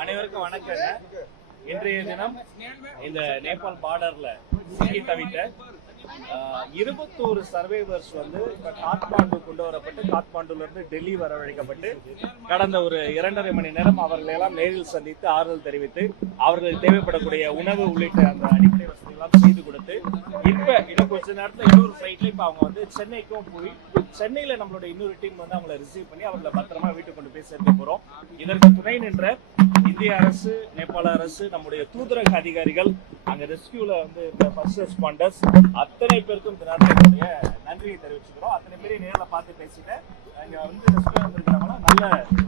அனைவருக்கும் வணக்கங்க. இன்றைய தினம் இந்த நேபாள் பார்டர்ல சிக்கி தவித்த 21 சர்வைவர்ஸ் வந்து காத்மாண்டு கொண்டு வரப்பட்டு காத்மாண்டுல இருந்து டெல்லி வரவழைக்கப்பட்டு கடந்த ஒரு 2.5 மணி நேரம் அவர்களை எல்லாம் நேரில் சந்தித்து ஆறுதல் தெரிவித்து அவர்களுக்கு தேவைப்படக்கூடிய உணவு உள்ளிட்ட அந்த அடிப்படை வசதிகளாம் செய்து கொடுத்து இப்ப இன்னும் கொஞ்ச நேரத்துல இன்னொரு ஃபிளைட்ல இப்ப அவங்க வந்து சென்னைக்கும் போய் சென்னையில நம்மளோட இன்னொரு டீம் வந்து அவங்களை ரிசீவ் பண்ணி அவர்களை பத்திரமா வீட்டுக்கு கொண்டு போய் சேர்க்க போறோம். இதற்கு துணை நின்ற இந்திய அரசு, நேபாள அரசு, நம்முடைய தூதரக அதிகாரிகள், அங்க ரெஸ்கியூல வந்து இந்த ஃபர்ஸ்ட் ரெஸ்பாண்டர்ஸ் அத்தனை பேருக்கும் இந்த நேரத்தினுடைய நன்றியை தெரிவிச்சுக்கிறோம். அத்தனை பேரையும் நேரில் பார்த்து பேசிட்டு அங்க வந்து ரெஸ்கியூ வந்திருக்கிறவங்க நல்ல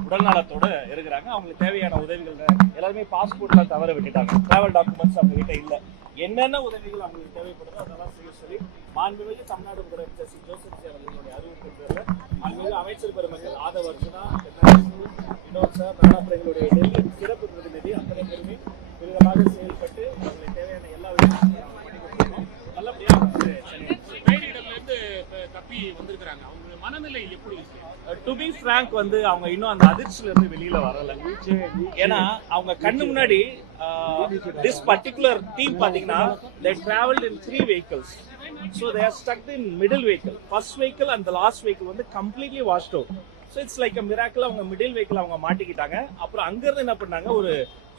உடல்நலத்தோடு இருக்கிறாங்க. அவங்களுக்கு தேவையான உதவிகள் எல்லாருமே பாஸ்போர்ட்லாம் தவற விட்டுட்டாங்க. டிராவல் டாக்குமெண்ட்ஸ் அவங்க கிட்ட இல்லை. என்னென்ன உதவிகள் அவங்களுக்கு தேவைப்படுதோ அதெல்லாம் செய்ய சொல்லி மாண்புமிகு தமிழ்நாடு முதலமைச்சர் சி ஜோசப் அவர்களுடைய அறிவிப்பின் பேரில் மாண்புமிகு அமைச்சர் பெருமக்கள் ஆதவ அர்ஜுனா, வினோத் சார், நாடாளுமன்றங்களுடைய டெல்லி சிறப்பு பிரதிநிதி அத்தனை பேருமே விரிதமாக செயல்பட்டு அவங்களுக்கு தேவையான எல்லா விஷயங்களும் பண்ணி கொடுத்துருக்கோம். நல்லபடியாக தப்பி வந்திருக்கிறாங்க. அவங்க மனநிலை எப்படி இருக்கு? டு பி ஃப்ராங்க் வந்து அவங்க இன்னும் அந்த அதிர்ச்சியில இருந்து வெளியில வரல. ஏன்னா அவங்க கண்ணு முன்னாடி this particular team பாத்தீங்கன்னா they traveled in 3 vehicles, so they are stuck in middle vehicle. First vehicle and the last vehicle வந்து completely washed out, so it's like a miracle. அவங்க middle vehicle அவங்க மாட்டிக்கிட்டாங்க. அப்புறம் அங்க இருந்து என்ன பண்ணாங்க, ஒரு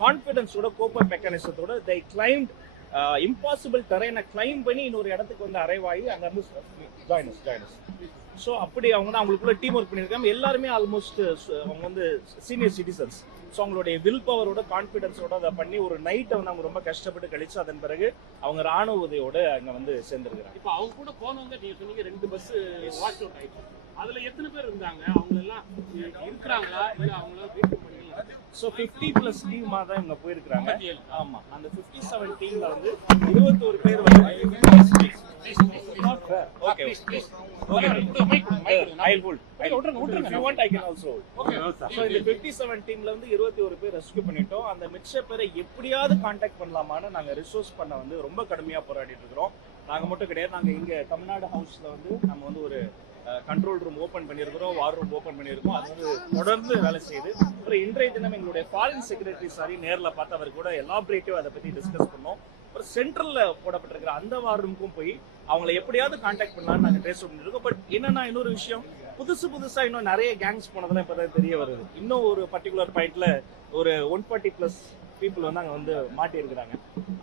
கான்ஃபிடன்ஸோட copper மெக்கானிசத்தோட they climbed impossible terrain climb பண்ணி இன்னொரு இடத்துக்கு வந்து அரைவ் ஆகி அங்க இருந்து join us. ஸோ அப்படி அவங்க தான் அவங்களுக்குள்ள டீம் ஒர்க் பண்ணியிருக்காங்க. எல்லாருமே ஆல்மோஸ்ட் அவங்க வந்து சீனியர் சிட்டிசன்ஸ். ஸோ அவங்களுடைய வில் பவரோட கான்ஃபிடன்ஸோட அதை பண்ணி ஒரு நைட்டை வந்து அவங்க ரொம்ப கஷ்டப்பட்டு கழிச்சு அதன் பிறகு அவங்க ராணுவ உதவியோட அங்கே வந்து சேர்ந்துருக்காங்க. இப்போ அவங்க கூட போனவங்க நீங்க சொன்னீங்க 2 பஸ் வாஷ் அவுட் ஆயிடுச்சு. அதுல எத்தனை பேர் இருந்தாங்க? அவங்க எல்லாம் இருக்கிறாங்களா இல்ல அவங்கள வீட்டுக்கு பண்ணீங்களா? ஸோ 50+ டீமா தான் இவங்க போயிருக்கிறாங்க. ஆமா, அந்த 57 டீம்ல வந்து 21 பேர் வந்து okay. I'll hold. If you want, I can also hold. Okay. So இந்த 57 டீம்ல வந்து 21 பேர் ரெஸ்க்யூ பண்ணிட்டோம். அந்த மிச்ச பேரை எப்படியாவது கான்டாக்ட் பண்ணலாமான்னு நாங்க ரிசோர்ஸ் பண்ண வந்து ரொம்ப கடுமையா போராடிட்டு இருக்கிறோம். நாங்க மட்டும் கிடையாது, நாங்க இங்க தமிழ்நாடு ஹவுஸ்ல வந்து நம்ம வந்து ஒரு கண்ட்ரோல் ரூம் ஓபன் பண்ணியிருக்கிறோம், வார் ரூம் ஓபன் பண்ணியிருக்கோம். அது வந்து தொடர்ந்து வேலை செய்யுது. அப்புறம் இன்றைய தினம் எங்களுடைய ஃபாரின் செக்ரட்டரி சாரி நேரில் பார்த்து அவர் கூட எலாபரேட்டிவ் அதை பத்தி டிஸ்கஸ் பண்ணோம். அப்புறம் சென்ட்ரல்ல போடப்பட்டிருக்கிற அந்த வார் ரூமுக்கும் போய் அவங்களை எப்படியாவது கான்டாக்ட் பண்ணலாம்னு நாங்கள் ட்ரேஸ் பண்ணிருக்கோம். பட் என்னன்னா இன்னொரு விஷயம், புதுசா இன்னும் நிறைய கேங்ஸ் போனதெல்லாம் இப்பதான் தெரிய வருது. இன்னும் ஒரு பர்டிகுலர் பாயிண்ட்ல ஒரு 140+ பீப்புள் வந்து அங்க வந்து மாட்டி இருக்கிறாங்க.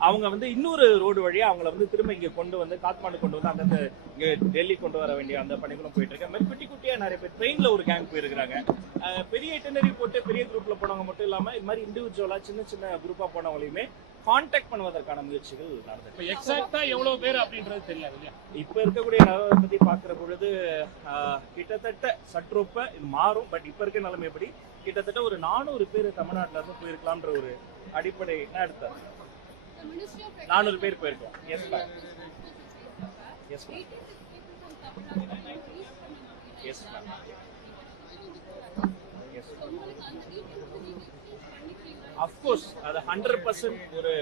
அவங்க வந்து இன்னொரு ரோடு வழியா அவங்கள வந்து திரும்ப இங்க கொண்டு வந்து காத்மாண்டு கொண்டு வந்து அங்க இங்க டெல்லி கொண்டு வர வேண்டிய அந்த பணிகளும் போயிட்டு இருக்கு. மாதிரி குட்டி குட்டியா நிறைய பேர் ட்ரெயின்ல ஒரு கேங் போயிருக்காங்க. பெரிய இட்டனரி போட்டு பெரிய குரூப்ல போனவங்க மட்டும் இல்லாம இது மாதிரி இண்டிவிஜுவலா சின்ன சின்ன குரூப்பா போனவங்களையுமே கான்டாக்ட் பண்ணுவதற்கான முயற்சிகள் நடந்தது. எக்ஸாக்ட்டா எவ்வளவு பேர் அப்படின்றது தெரியல இல்லையா? இப்ப இருக்கக்கூடிய நிலவரத்தை பத்தி பாக்குற பொழுது கிட்டத்தட்ட சற்றொப்ப இது மாறும். பட் இப்ப இருக்க நிலைமை எப்படி, கிட்டத்தட்ட ஒரு 400 பேர் தமிழ்நாட்டுல இருந்து போயிருக்கலாம்ன்ற ஒரு அடிப்படை என்ன எடுத்தார். 400 பேர் போயிருக்கோம். Yes ma'am, yes ma'am, yes ma'am, yes of course அது 100% ஒரு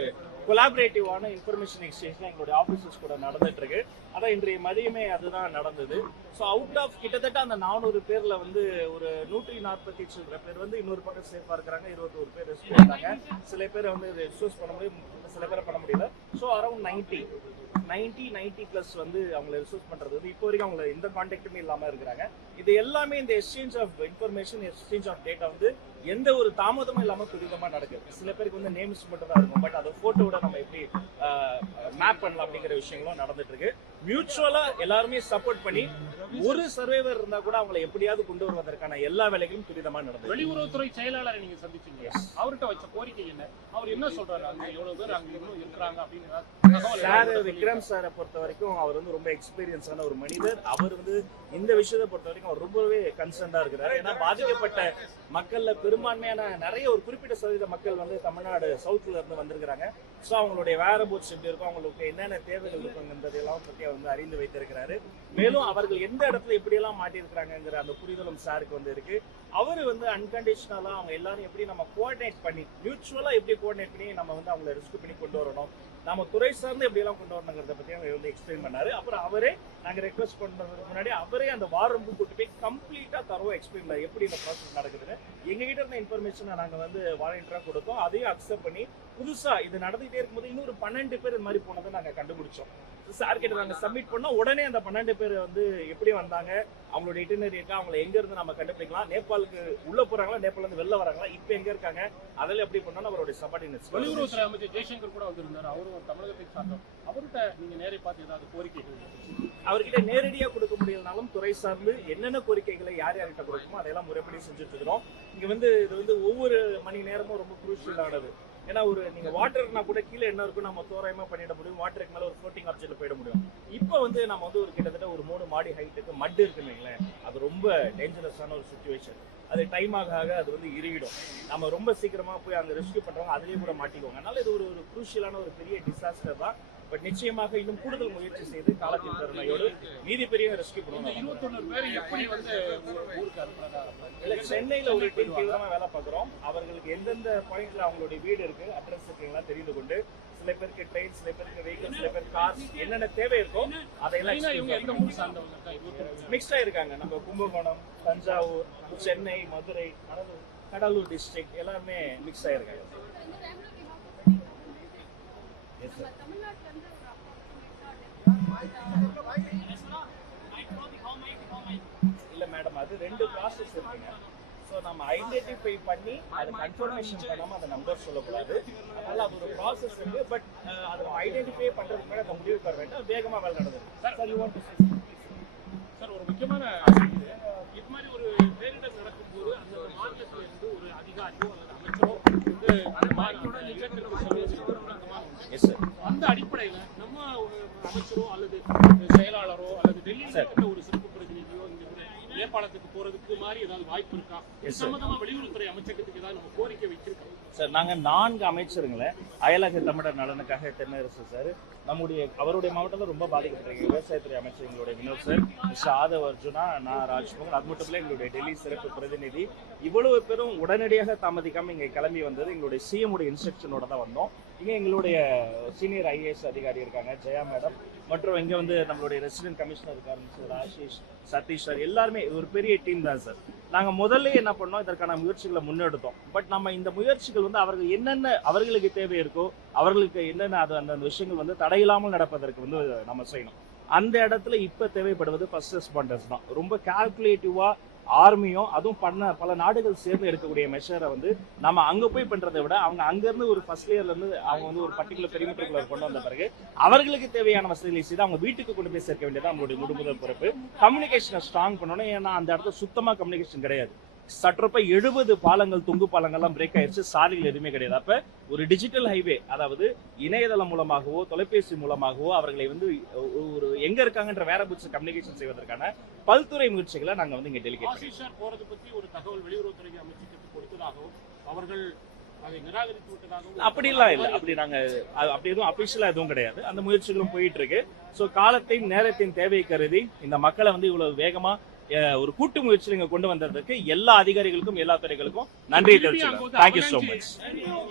கொலாபரேட்டிவான இன்ஃபர்மேஷன் எக்ஸ்சேஞ்ச் எங்களுடைய ஆஃபீஸர்ஸ் கூட நடந்துட்டு இருக்கு. அதான் இன்றைய மதியமே அதுதான் நடந்தது. ஸோ அவுட் ஆஃப் கிட்டத்தட்ட அந்த 400 பேர்ல வந்து ஒரு 140 பேர் வந்து இன்னொரு பக்கம் சேஃபா இருக்கிறாங்க. 21 பேர் ரெஸ்க்யூ பண்ணாங்க. சில பேர் வந்து ரெஸ்க்யூஸ் பண்ண முடியும், சில பேரை பண்ண முடியல. ஸோ அரௌண்ட் 90+ வந்து அவங்களை ரெஸ்க்யூஸ் பண்றது வந்து இப்போ வரைக்கும் அவங்க எந்த கான்டாக்டுமே இல்லாம இருக்கிறாங்க. இது எல்லாமே இந்த exchange of information, exchange of data வந்து எந்த ஒரு தாமதமும் இல்லாம துரிதமா நடக்குது. சில பேருக்கு வந்து நேம்ஸ் மட்டும் தான் இருக்கும், பட் அதை போட்டோட நம்ம எப்படி மேப் பண்ணலாம் அப்படிங்கிற விஷயங்களும் நடந்துட்டு இருக்கு. மியூச்சுவலா எல்லாருமே சப்போர்ட் பண்ணி ஒரு சர்வைவர் இருந்தா கூட அவங்களை எப்படியாவது கொண்டு வருவதற்கான எல்லா வேலைகளும் துரிதமா நடந்தது. வெளியுறவுத்துறை செயலாளரை நீங்க சந்திச்சீங்க, அவர்கிட்ட வச்ச கோரிக்கை என்ன? அவர் என்ன சொல்றாரு? அங்க எவ்வளவு பேர் அங்க இன்னும் இருக்கிறாங்க அப்படின்னு சார் விக்ரம் சாரை பொறுத்த வரைக்கும் அவர் வந்து ரொம்ப எக்ஸ்பீரியன்ஸான ஒரு மனிதர். அவர் வந்து இந்த விஷயத்தை பொறுத்த வரைக்கும் அவர் ரொம்பவே கன்சர்ன்டா இருக்கிறாரு. ஏன்னா பாதிக்கப்பட்ட மக்கள்ல பெரும்பான்மையான நிறைய ஒரு குறிப்பிட்ட சதவீத மக்கள் வந்து தமிழ்நாடு சவுத்ல இருந்து வந்திருக்கிறாங்க. ஸோ அவங்களுடைய வேரபோட்ஸ் எப்படி இருக்கும், அவங்களுக்கு என்னென்ன தேவைகள் இருக்குங்கிறதெல்லாம் பற்றி அவர் வந்து அறிந்து வைத்திருக்கிறாரு. மேலும் அவர்கள் எந்த இடத்துல எப்படியெல்லாம் மாட்டியிருக்கிறாங்கிற அந்த புரிதலும் சாருக்கு வந்து இருக்கு. அவர் வந்து அன்கண்டிஷனலா அவங்க எல்லாரும் எப்படி நம்ம கோஆர்டினேட் பண்ணி மியூச்சுவலா எப்படி கோஆர்டினேட் பண்ணி நம்ம வந்து அவங்களை ரெஸ்க்யூ பண்ணி கொண்டு வரணும், நம்ம துறை சார்ந்து எப்படி எல்லாம் கொண்டு வரணுங்கிறத பத்தி அவங்க வந்து எக்ஸ்பிளைன் பண்ணாரு. அப்புறம் அவரே நாங்க ரெக்வஸ்ட் பண்றதுக்கு முன்னாடி அவரே அந்த வார் ரூமுக்கு கூட்டி போய் கம்ப்ளீட்டா தரவா எக்ஸ்பிளைன் பண்ணாரு எப்படி இந்த ப்ராசஸ் நடக்குதுன்னு. எங்ககிட்ட இருந்த இன்ஃபர்மேஷனை நாங்க வந்து வாலண்டியரா கொடுத்தோம். அதையும் அக்செப்ட் பண்ணி புதுசா இது நடந்துகிட்டே இருக்கும்போது இன்னொரு 12 பேர் இந்த மாதிரி போனதை நாங்க கண்டுபிடிச்சோம். சார் கிட்ட நாங்க சப்மிட் பண்ணோம். உடனே அந்த 12 பேர் வந்து எப்படி வந்தாங்க, அவங்களோட இட்டினரி இருக்கா, அவங்களை எங்க இருந்து நம்ம கண்டுபிடிக்கலாம், நேபாளுக்கு உள்ள போறாங்களா, நேபாள இருந்து வெளில வராங்களா, இப்ப எங்க இருக்காங்க, அதெல்லாம் எப்படி பண்ணோம். அவருடைய சபார்டினேட்ஸ் வெளியுறவுத்துறை அமைச்சர் ஜெய்சங்கர் கூட வந்திருந்தாரு. அவரும் தமிழகத்தை சார்ந்தவர். அவர்கிட்ட நீங்க நேரே பார்த்து ஏதாவது கோரிக்கைகள் அவர்கிட்ட நேரடியா கொடுக்க முடியலனாலும் துறை சார்ந்து என்னென்ன கோரிக்கைகளை யார் யார்கிட்ட கொடுக்குமோ அதெல்லாம் முறைப்படி செஞ்சுட்டு இருக்கிறோம். இங்க வந்து இது வந்து ஒவ்வொரு மணி நேரமும் ரொம்ப குரூஷியலானது. ஏன்னா ஒரு நீங்க வாட்டர்னா கூட கீழே என்ன இருக்கும் நம்ம தோராயமா பண்ணிட முடியும், வாட்டருக்கு மேல ஒரு ஃப்ளோட்டிங் ஆப்ஜெக்ட்ல போயிட முடியும். இப்போ வந்து நம்ம வந்து ஒரு கிட்டத்தட்ட ஒரு 3 மாடி ஹைட்டுக்கு மட் இருக்குன்னு, அது ரொம்ப டேஞ்சரஸான ஒரு சுச்சுவேஷன். அது டைம் ஆக ஆக அது வந்து இறுகிடும். நம்ம ரொம்ப சீக்கிரமா போய் அங்க ரெஸ்கியூ பண்றவங்க அதுலயே கூட மாட்டிக்குவாங்க. அதனால இது ஒரு குரூஷியலான ஒரு பெரிய டிசாஸ்டர் தான். பட் நிச்சயமாக இன்னும் கூடுதல் முயற்சி செய்து காலத்தின் கருணையோடு மீதி பெரிய ரெஸ்கியூ பண்ணுவோம். 21 பேர் எப்படி வந்து ஊருக்கு அனுப்புறதா? இல்ல, சென்னையில ஒரு டீம் தீவிரமா வேலை பார்க்குறோம். அவர்களுக்கு எந்தெந்த பாயிண்ட்ல அவங்களுடைய வீடு இருக்கு, அட்ரஸ் இருக்குங்களா தெரிந்து கொண்டு சில பேருக்கு ட்ரெயின், சில பேருக்கு வெஹிக்கிள், சில பேருக்கு கார்ஸ், என்னென்ன தேவை இருக்கோ அதையெல்லாம் மிக்ஸ்டா இருக்காங்க. நம்ம கும்பகோணம், தஞ்சாவூர், சென்னை, மதுரை, கடலூர் டிஸ்ட்ரிக்ட் எல்லாருமே மிக்ஸ் ஆயிருக்காங்க. இல்ல மேடம், அது 2 ப்ராசஸ் இருக்குங்க. ஸோ நம்ம ஐடென்டிஃபை பண்ணி அதை கன்ஃபர்மேஷன் பண்ணாம அந்த நம்பர் சொல்லக்கூடாது. அதனால அது ஒரு ப்ராசஸ் இருக்கு. பட் அதை நம்ம ஐடென்டிஃபை பண்றதுக்கு மேலே அந்த முடிவு பெற வேண்டாம். வேகமா வேலை நடந்தது. Sir you want to say sir, ஒரு முக்கியமான இது மாதிரி ஒரு பேரிடர் நடக்கும்போது அந்த மாநிலத்துல இருந்து ஒரு அதிகாரியோ அல்லது அமைச்சரோ வந்து அந்த மாநிலத்தோட அந்த அடிப்படையில நம்ம அமைச்சரோ அல்லது செயலாளரோ அல்லது டெல்லியில ஒரு சிறப்பு பிரதிநிதியோ இங்க நேபாளத்துக்கு போறதுக்கு மாதிரி ஏதாவது வாய்ப்பு இருக்கா? சம்பந்தமா வெளியுறவுத்துறை அமைச்சகத்துக்கு ஏதாவது நம்ம கோரிக்கை வச்சிருக்கோம் சார். நாங்க 4 அமைச்சருங்களை அயலக தமிழர் நலனுக்காக தென்னரசு சார், நம்முடைய அவருடைய மாவட்டத்தில் ரொம்ப பாதிக்கப்பட்டிருக்கீங்க. விவசாயத்துறை அமைச்சர் எங்களுடைய வினோத் சார், மிஸ்டர் ஆதவ் அர்ஜுனா, நான் ராஜ்மோகன், அது மட்டும் இல்லை எங்களுடைய டெல்லி சிறப்பு பிரதிநிதி, இவ்வளவு பேரும் உடனடியாக தாமதிக்காம இங்க கிளம்பி வந்தது எங்களுடைய சிஎம் உடைய இன்ஸ்ட்ரக்ஷனோட தான் வந்தோம். இங்க எங்களுடைய சீனியர் ஐஏஎஸ் அதிகாரி இருக்காங்க, ஜெயா மேடம், மற்றும் இங்க வந்து நம்மளுடைய ரெசிடென்ட் கமிஷனர் இருக்காரு மிஸ்டர் ஆஷிஷ், சதீஷ் சார், எல்லாருமே ஒரு பெரிய டீம் தான் சார். நாங்க முதல்ல என்ன பண்ணோம், இதற்கான முயற்சிகளை முன்னெடுத்தோம். பட் நம்ம இந்த முயற்சிகள் வந்து அவர்கள் என்னென்ன அவர்களுக்கு தேவை இருக்கோ, அவர்களுக்கு என்னென்ன அது அந்த விஷயங்கள் வந்து தடையில்லாமல் நடப்பதற்கு வந்து நம்ம செய்யணும். அந்த இடத்துல இப்ப தேவைப்படுவது ஃபர்ஸ்ட் ரெஸ்பாண்டர்ஸ் தான். ரொம்ப கால்குலேட்டிவா ஆர்மியும் அதுவும் பல நாடுகள் சேர்ந்து எடுக்கக்கூடிய மெஷரை வந்து நம்ம அங்க போய் பண்றதை விட அவங்க அங்க இருந்து ஒரு ஃபர்ஸ்ட் இயர்ல இருந்து அவங்க வந்து ஒரு பர்டிகுலர் பெரிமீட்டருக்குள்ள கொண்டு வந்த பிறகு அவர்களுக்கு தேவையான வசதிகளை செய்து அவங்க வீட்டுக்கு கொண்டு போய் சேர்க்க வேண்டியது அவங்களுடைய முதல் பொறுப்பு. கம்யூனிகேஷனை ஸ்ட்ராங் பண்ணணும். ஏன்னா அந்த இடத்துல சுத்தமா கம்யூனிகேஷன் கிடையாது. சற்றப்ப 70 பாலங்கள், தொங்கு பாலங்கள்லாம் பிரேக் ஆயிடுச்சு, சாலைகள் எதுவுமே கிடையாது. அப்ப ஒரு டிஜிட்டல் ஹைவே, அதாவது இணையதளம் மூலமாகவோ தொலைபேசி மூலமாகவோ அவர்களை வந்து ஒரு எங்க இருக்காங்கன்ற வேற புடிச்சு கம்யூனிகேஷன் செய்வதற்கான பல்துறை முயற்சிகளை நாங்க வந்து இங்க டெலிகேட் போறது பத்தி ஒரு தகவல் வெளியுறவுத்துறை அமைச்சருக்கு கொடுத்ததாகவும் அவர்கள் அதை நிராகரித்து விட்டதாகவும் அப்படிலாம் இல்ல. அப்படி நாங்க அப்படி எதுவும் அபிஷியலா எதுவும் கிடையாது. அந்த முயற்சிகளும் போயிட்டு இருக்கு. சோ காலத்தின் நேரத்தின் தேவை கருதி இந்த மக்களை வந்து இவ்வளவு வேகமா ஒரு கூட்டு முயற்சி நீங்க கொண்டு வந்ததுக்கு எல்லா அதிகாரிகளுக்கும் எல்லா துறைகளுக்கும் நன்றி தெரிவிச்சுக்கிறேன். Thank you so much.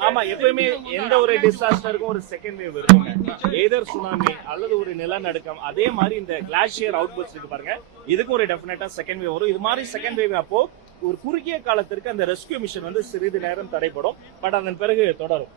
ஆமா, எப்பயுமே எந்த ஒரு டிசாஸ்டருக்கும் ஒரு செகண்ட் வேவ் இருக்குங்க. எதர் சுனாமி அல்லது ஒரு நிலநடுக்கம், அதே மாதிரி இந்த கிளாஷியர் அவுட்பர்ஸ்ட் இருக்கு பாருங்க, இதுக்கும் ஒரு டெஃபினட்டா செகண்ட் வேவ் வரும். இது மாதிரி செகண்ட் வேவ் அப்போ ஒரு குறுகிய காலத்திற்கு அந்த ரெஸ்கியூ மிஷன் வந்து சிறிது நேரம் தடைப்படும். பட் அதன் பிறகு தொடரும்.